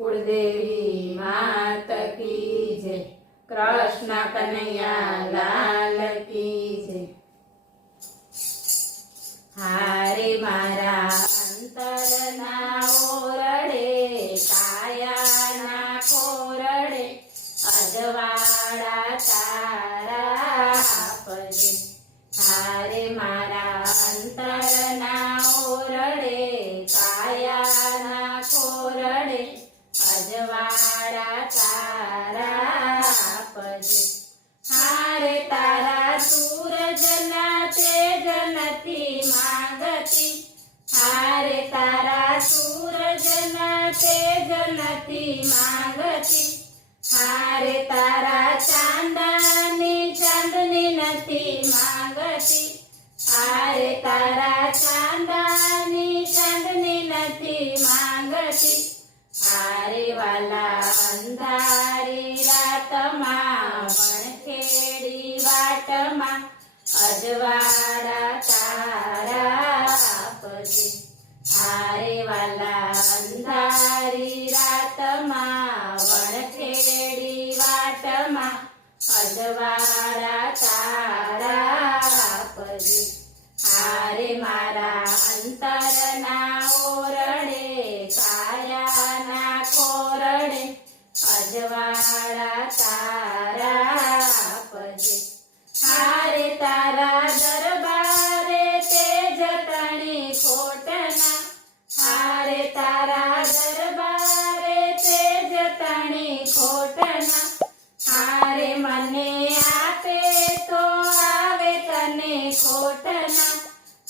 कुलदेवी मात की जय। कृष्ण कन्हैया लाल की जय। हारे मारा अंतरना ओरडे कायाना खोरडे अजवाड़ा तारा आपजे। हारे मारा अंतरना ओरडे कायाना खोरडे अजवाड़ा तारा आपजे। हारे तारा सूरजना तेज नथी मागती। हारे तारा सूरजना तेज नथी मागती। हारे तारा चांदनी चांदनी नथी मागती। हारे तारा चांदनी चांदनी नथी मागती। हारे वाला अंधारी रातमा वणखेड़ी वाटमा अजवाड़ा तारा आपजे। हारे वाला अंधारी रातमा वणखेड़ी वाटमा अजवाड़ा तारा आपजे। हारे मारा अंतरना ओरडे कायाना खोरडे अजवाड़ा तारा आपजे। हारे तारा दरबारे तेज तणी खोटना। हारे तारा दरबारे तेज तणी खोटना। हारे मने आपे तो आवे तने खोटना।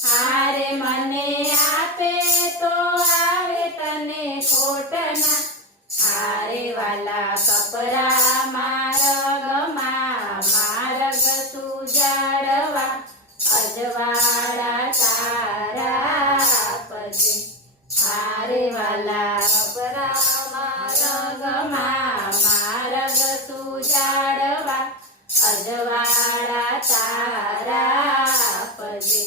हारे मने आपे तो आवे तने खोटना। हारे वाला कपरा मारगमा मार्ग सुजाड़वा अजवाड़ा तारा आपजे। हारे वाला कपरा मारगमा मार्ग सुजाड़वा अजवाड़ा तारा आपजे।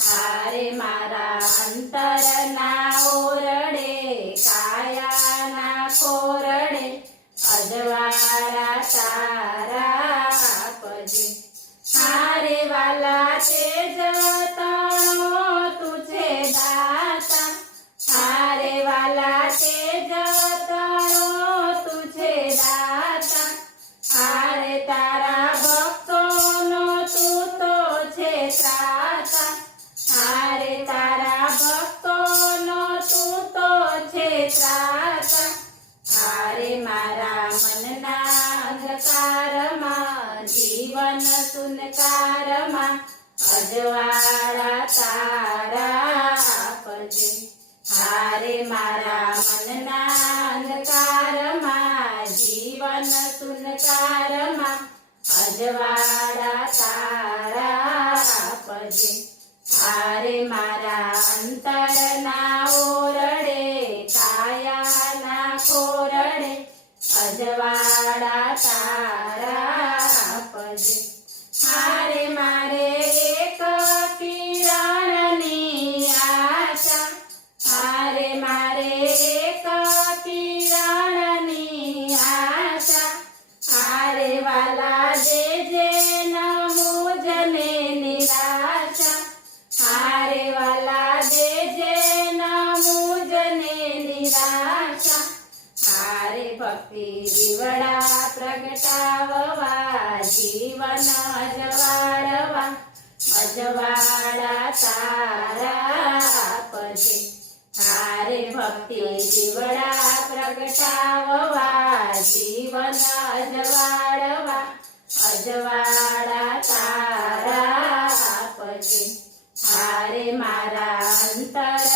हारे मारा अंतरना ओरडे कायाना खोरडे अजवाड़ा तारा आपजे। हारे वाला तेज तणो तुझे दाता। हारे वाला तेज तणो तुझे दाता। हारे तारा भक्तोनो तू तो छे त्राता। हारे तारा भक्तोनो तू तो छे त्राता। हारे मारा मनना अंधकारमा जीवन सुनकारमा अजवाड़ा तारा आपजे। हारे मारा मनना अंधकारमा जीवन सुनकारमा अजवाड़ा तारा आपजे। हारे मारा अंतरना ओरडे कायाना खोरडे अजवाड़ा तारा आपजे। हारे मारे एक किरणनी आशा। हारे मारे एक किरणनी आशा। हारे वाला जे जे मुझने निराशा। हारे वाला जे जे मुझने निराशा। हारे भक्ति दीवड़ा प्रगटाववा जीवन अजवाड़वा अजवाड़ा तारा आपजे। हारे भक्ति दीवड़ा प्रगटाववा जीवन अजवाड़वा अजवाड़ा तारा आपजे। हारे मारा अंतर